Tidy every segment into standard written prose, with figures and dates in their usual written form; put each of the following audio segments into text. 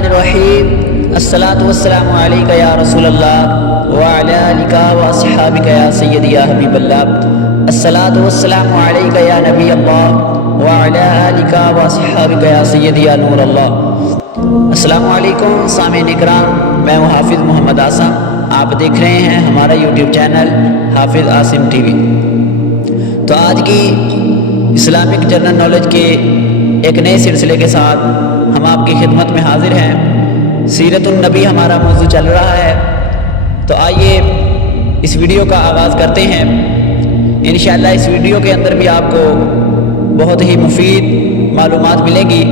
الرحمن الرحیم الصلاۃ والسلام علیک یا رسول اللہ وعلی آلک واصحابک یا سیدی یا حبیب اللہ الصلاۃ والسلام علیک یا نبی اللہ وعلی آلک واصحابک یا سیدی یا نور اللہ۔ السلام علیکم سامعین اکرام، میں ہوں حافظ محمد عاصم، آپ دیکھ رہے ہیں ہمارا یوٹیوب چینل حافظ عاصم ٹی وی۔ تو آج کی اسلامک جنرل نالج کے ایک نئے سلسلے کے ساتھ ہم آپ کی خدمت میں حاضر ہیں۔ سیرت النبی ہمارا موضوع چل رہا ہے، تو آئیے اس ویڈیو کا آغاز کرتے ہیں۔ انشاءاللہ اس ویڈیو کے اندر بھی آپ کو بہت ہی مفید معلومات ملے گی۔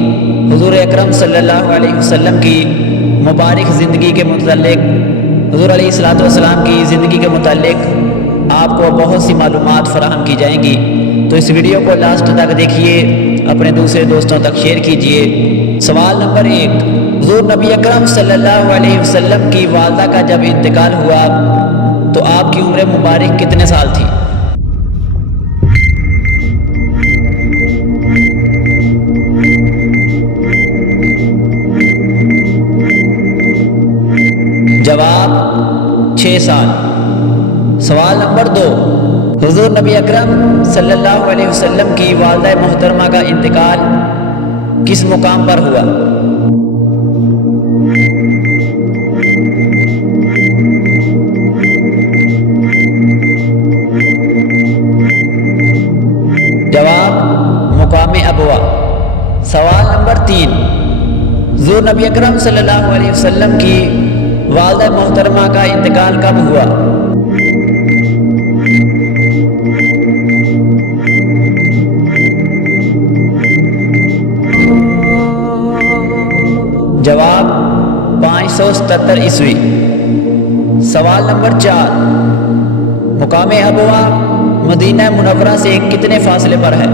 حضور اکرم صلی اللہ علیہ وسلم کی مبارک زندگی کے متعلق، حضور علیہ الصلوۃ والسلام کی زندگی کے متعلق آپ کو بہت سی معلومات فراہم کی جائیں گی۔ تو اس ویڈیو کو لاسٹ تک دیکھیے، اپنے دوسرے دوستوں تک شیئر کیجیے۔ سوال نمبر 1، حضور نبی اکرم صلی اللہ علیہ وسلم کی والدہ کا جب انتقال ہوا تو آپ کی عمر مبارک کتنے سال تھی؟ جواب 6 سال۔ سوال نمبر 2، حضور نبی اکرم صلی اللہ علیہ وسلم کی والدہ محترمہ کا انتقال کس مقام پر ہوا؟ جواب مقام ابوا۔ سوال نمبر 3، حضور نبی اکرم صلی اللہ علیہ وسلم کی والدہ محترمہ کا انتقال کب ہوا؟ جواب 577 عیسوی۔ سوال نمبر 4، مقام ابوا مدینہ منورہ سے کتنے فاصلے پر ہے؟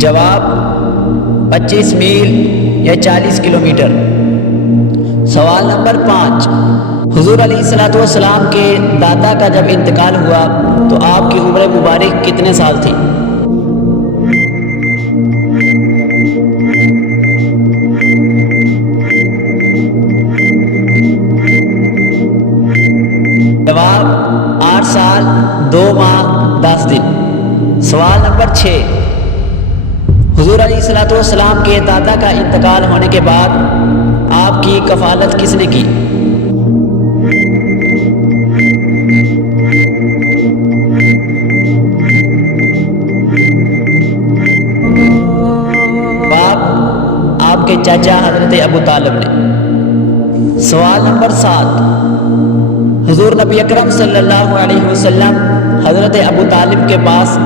جواب 25 میل یا 40 کلومیٹر۔ سوال نمبر 5، حضور علیہ الصلوۃ والسلام کے دادا کا جب انتقال ہوا تو آپ کی عمر مبارک کتنے سال تھی؟ جواب 8 سال 2 ماہ 10 دن۔ سوال نمبر 6، حضور علیہ الصلوۃ والسلام کے دادا کا انتقال ہونے کے بعد آپ کی کفالت کس نے کی؟ آپ کے چاچا حضرت ابو طالب نے۔ سوال نمبر 7، حضور نبی اکرم صلی اللہ علیہ وسلم حضرت ابو طالب کے پاس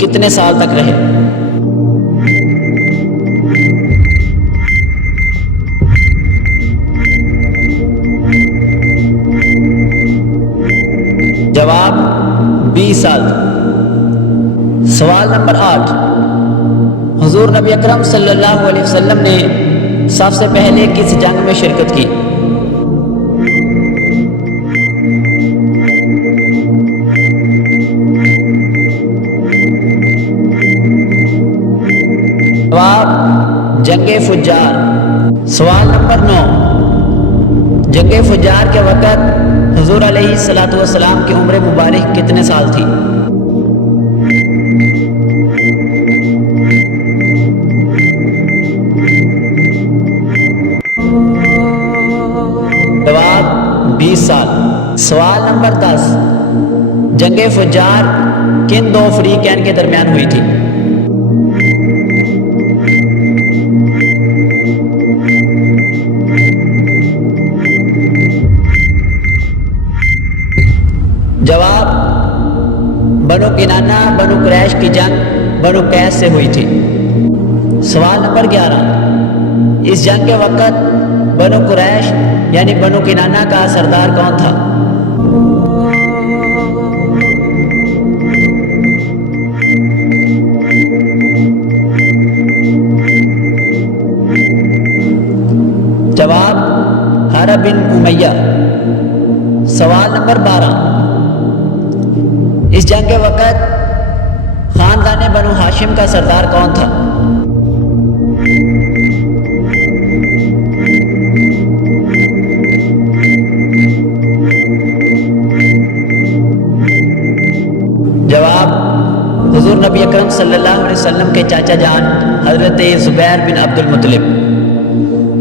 کتنے سال تک رہے؟ جواب 20 سال۔ سوال نمبر 8، حضور نبی اکرم صلی اللہ علیہ وسلم نے سب سے پہلے کس جنگ میں شرکت کی؟ جواب جنگ فجار۔ سوال نمبر 9، جنگ فجار کے وقت حضور علیہ الصلوۃ والسلام کی عمر مبارک کتنے سال تھی؟ جواب 20 سال۔ سوال نمبر 10، جنگ فجار کن 2 فریقین کے درمیان ہوئی تھی؟ جواب بنو کنانہ بنو قریش کی جنگ بنو قیس سے ہوئی تھی۔ سوال نمبر 11، اس جنگ کے وقت بنو قریش یعنی بنو کنانہ کا سردار کون تھا؟ جواب حرب بن امیہ۔ سوال نمبر 12، اس جنگ کے وقت خاندان بنو ہاشم کا سردار کون تھا؟ جواب حضور نبی اکرم صلی اللہ علیہ وسلم کے چاچا جان حضرت زبیر بن عبد المطلب۔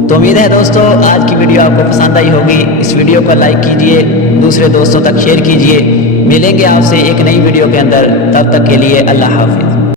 تو امید ہے دوستو آج کی ویڈیو آپ کو پسند آئی ہوگی۔ اس ویڈیو کو لائک کیجئے، دوسرے دوستوں تک شیئر کیجئے۔ ملیں گے آپ سے ایک نئی ویڈیو کے اندر، تب تک کے لیے اللہ حافظ۔